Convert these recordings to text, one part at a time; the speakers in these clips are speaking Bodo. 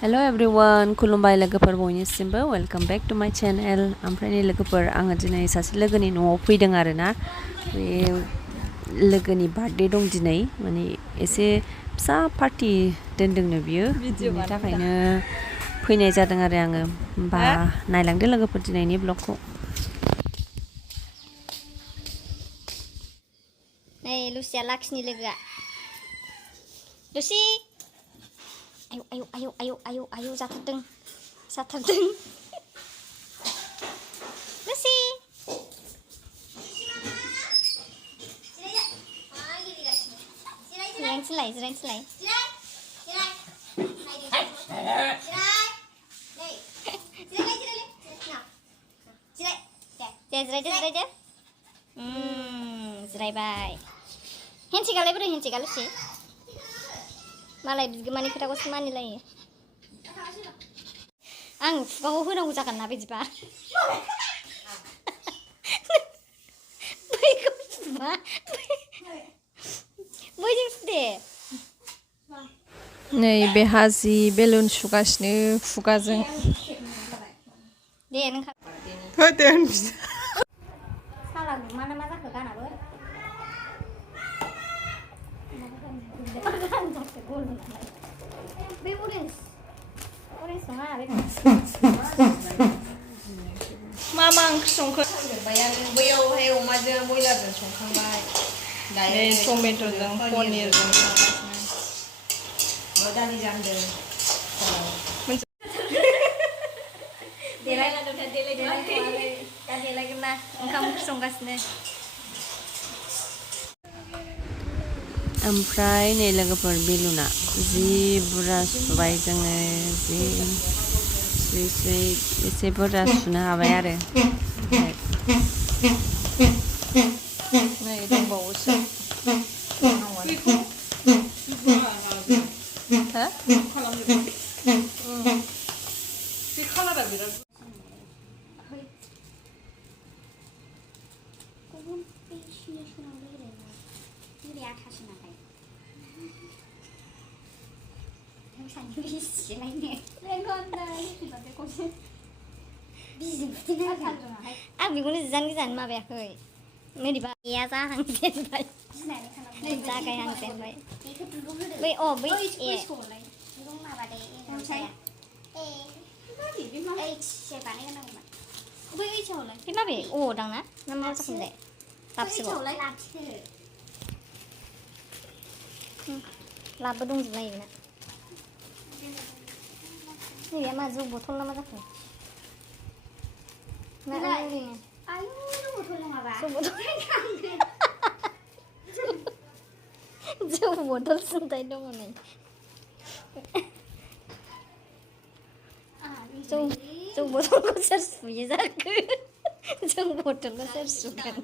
Hello everyone, खुलुमबाय लोगोफोर बयनिसिमबो वेलकाम बैक टू माय चैनल। ओमफ्राय नै लोगोफोर आङो दिनै सासे लोगोनि न'आव फैदों आरोना। बे लोगोनि बार्थडे दं दिनै, माने एसे फिसा पार्टी दोनदोंनो बियो, बिनि थाखायनो फैनाय जादों आरो आङो। होमबा नायलांदो लोगोफोर दिनैनि ब्लगखौ। नै लुसिया लाखिनि लोगोआ। लुसि आयौ जाथारदों लुसि जिरायनोसैलाय दे जिरायदो जिरायबाय। हेन्सिगालाय बोरै हेन्सिगा लुसि मालाय बिगोमानि खोथाखौसो मानिलायो। आं खुगाखौ होनांगौ जागोन ना बिदिबा बैखौ सुमा बैजों सुदे। नै बे हाजि बेलुन सुगासिनो खुगाजों। दे नों होदों साला गुमा ना मा जाखो गानाबो बे अरेन्ज नङा बे मा ओंख्रि संखो? बैयावहाय अमाजों बयलारजों संखांबाय, दायो टमेट'जों पनिरजों संगासिनो, दालि जानदों। देलायगोन ना ओंखाम ओंख्रि संगासिनो। ओमफ्राय नै लोगोफोर बेलुना जि बुरजा सुबाय जोङो, जि सुयै एसे बुरजा सुनो हाबाय आरो। नै दंबावोसो। बे खालारा बिराद आं बेखौनो गोजान माबायाखै मोरैबा जाहांजेनबाय जागायहांजेनबाय। बै माबे दांना ना मा जाखोमोनलाय लाबसेबाव लाबबो दंजोबलायो ना। नैबे मा जौ बथल ना मा जाखो? जौ बथल सुंथाय दङ नै। जौ बथलखौ सोर सुयो जाखो? जौ बथलखौ सोर सुगोन?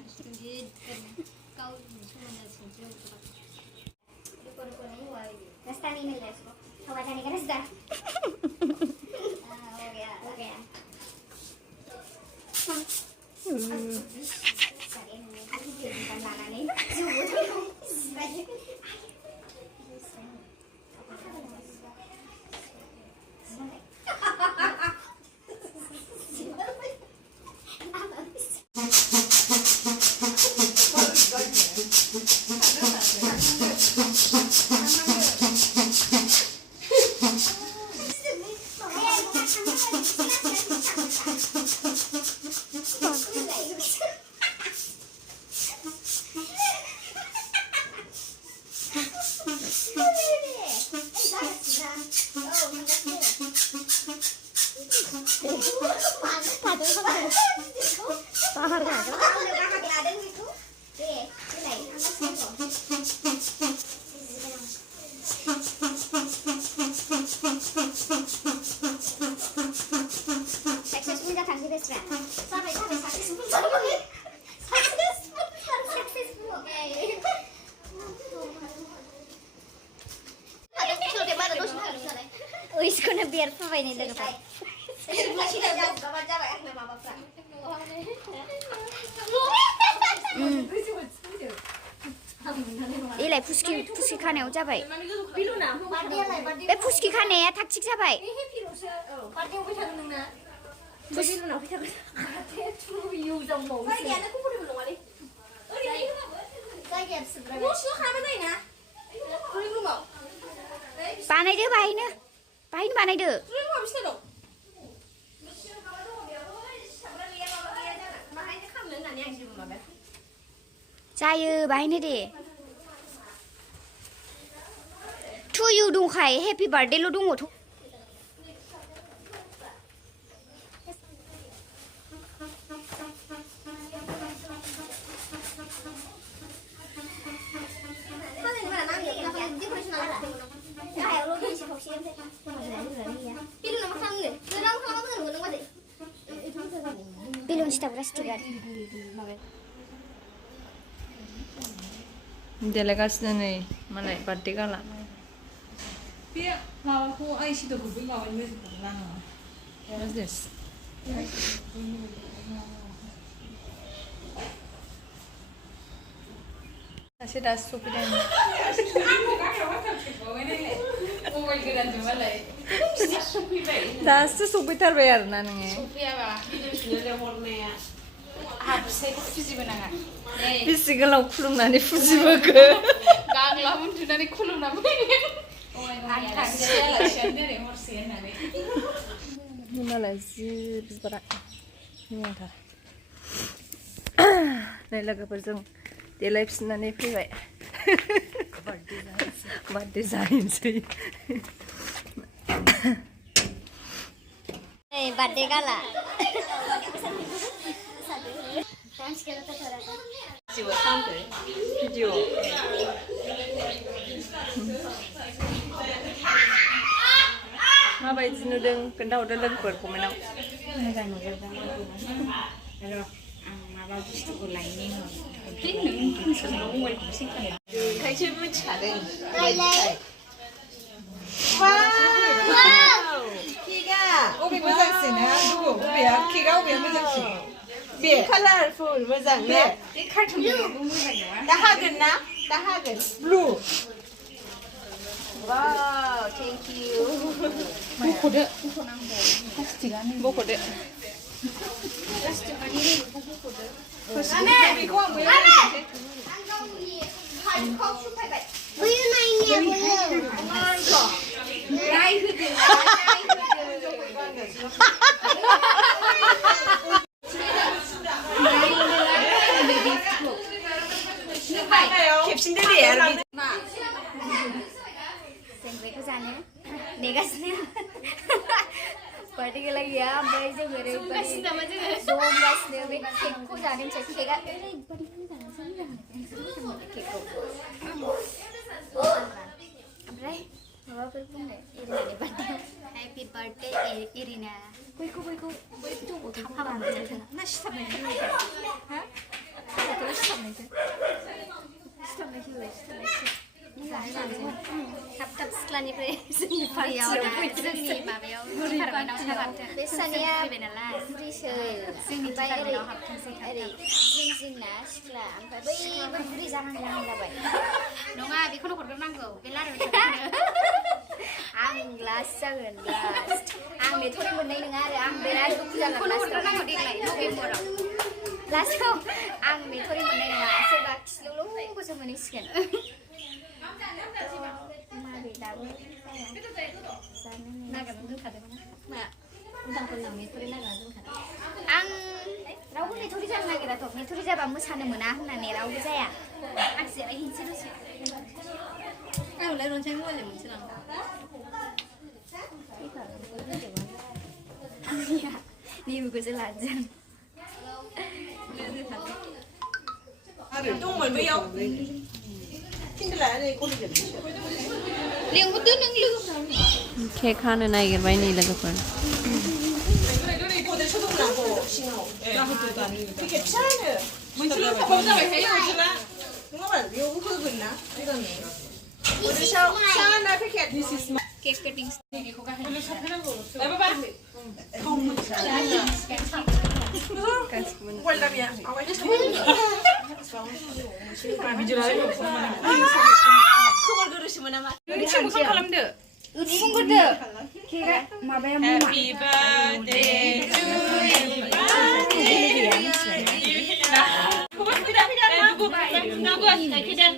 Oiskuna biar apa ini dekat. इलाय फुसखि खानायाव जाबाय बे फुसखि खानाया थाग थिग जाबाय बानायदो बाहायनो बानायदो जायो बाहायनो दे टु इउ दंखाय हेपि बार्थडेल' दङ बेलुन सिथाबग्रा स्टिकार देलायगासिनो नै मालाय बार्थडे गाला बे माबाखौ आइसिडखौ बै माबानि मेजिकखौ नाङा What is this? सासे दासो सफैदों दासो सफैथारबाय आरोना नोङो बेसे गोलाव खुलुमनानै फुजिबोखो गांला उन्दुनानै खुलुमनानै मालाय जि बिबारा मोजांथार नै लोगोफोरजों देलायफिननानै फैबाय बार्थडे जाहैनोसै बार्थडे गाला भिडिअ माबायदि नुदों खोन्थाहरदो लोगोफोर कमेन्टआव मोजां नुजोबदों आं माबा बुस्थुखौ लायनो ओंखायसो मिथिखादों केकआ अबे मोजांसिन अबेया केकआ अबेया मोजांसिन बे कालारफुल मोजां ने बे कार्टुननियावबो मोजां नङा दा हागोन ना दा हागोन ब्लु वाव थेंक इउ बख'दो बख'दो बेखौ आं खेबसिन दे आरो जों बेखौ जानो नेगासिनो बार्थडे गैला गैया ओमफ्राय जों ओरैबायदि दंगासिनो बे केकखौ जादोंसै केकआ ओरैबायदि मोजां केकखौ ओमफ्राय माबाफोर बुंनो एरिनानि बार्थडे हेपि बार्थडे एरिना बैखौ थाफाबा मोजां ना सिथाबनायसो हा सिथाबनायसो थाब सिख्लानिफ्राय जोंनि फारियाव जोंनि माबायाव बे सानैया बुरिसो ओमफ्राय ओरै जिंजिंना सिख्ला ओमफ्राय बैबो बुरि जाहां जाबाय नङा बेखौनो हरग्रोनांगौ बे लारायबाय आं लास्ट जागोन लास्ट आं मेथ'रि मोननाय नङा आरो आं बिराद दुखु जागोन हरग्रोनांगौ देग्लाय नभेम्बराव लास्टआव आं मेथ'रि मोननाय नङा सोरबा खिलौलौखौसो मोनहैसिगोन आं रावबो मेथ'रि जानो नागिराथ' मेथ'रि जाबा मोसानो मोना होननानै रावबो जाया आं जिरायहैनोसै दसे आंलाय रनसाय मबाइल मोनसे लांदा निबुखौसो लादों आरो दंमोन बैयाव लेंहरदो नों लोगोफ्रा केक हानो नागिरबाय नै लोगोफोर केक कटिंग खबर गोरोसोमोन नामा? 친구가 칼람드. 친구들 걔가 마바야 Happy birthday to you. 고맙습니다. 누구? 기대.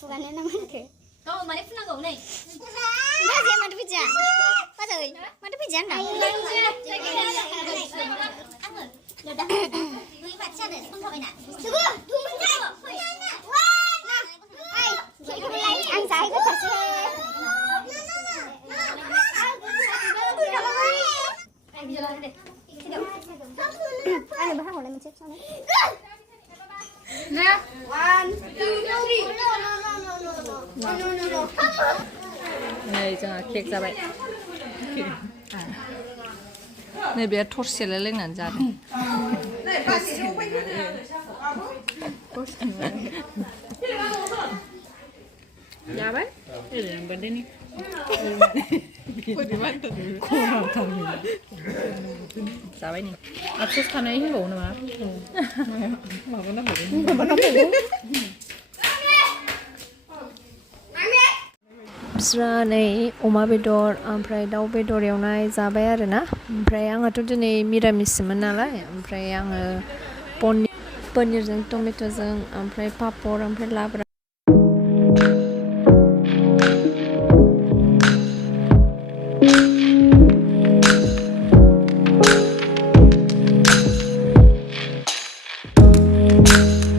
Bukannya namanya ke? Kamu mana pernah kau nih? Enggak sih, madu pijan. Pas ơi, madu pijan dah. Udah. Beli baca deh, pun kau nak. Tunggu, tunggu kan. Wah, nah. Ai, kita mulai. Ang saya itu pasti. Jalan deh. Ayo bahas mulai mencet sana. Nah, 1, 2, 3. No. 네, 이제 케이크 잡아요. 네, 몇 토스를 랭난 자네. 야발? 이래는 건데니. 고랑 당이야. 잡아니. 앞서 사는 힘가 오는 거야. 마구나 보고. बिस्रा नै अमा बेदर ओमफ्राय दाउ बेदर एवनाय जाबाय आरोना ओमफ्राय आंहाथ' दिनै मिरामिसमोन नालाय ओमफ्राय आङो पनिरजों टमेट'जों ओमफ्राय पापर ओमफ्राय लाब्रा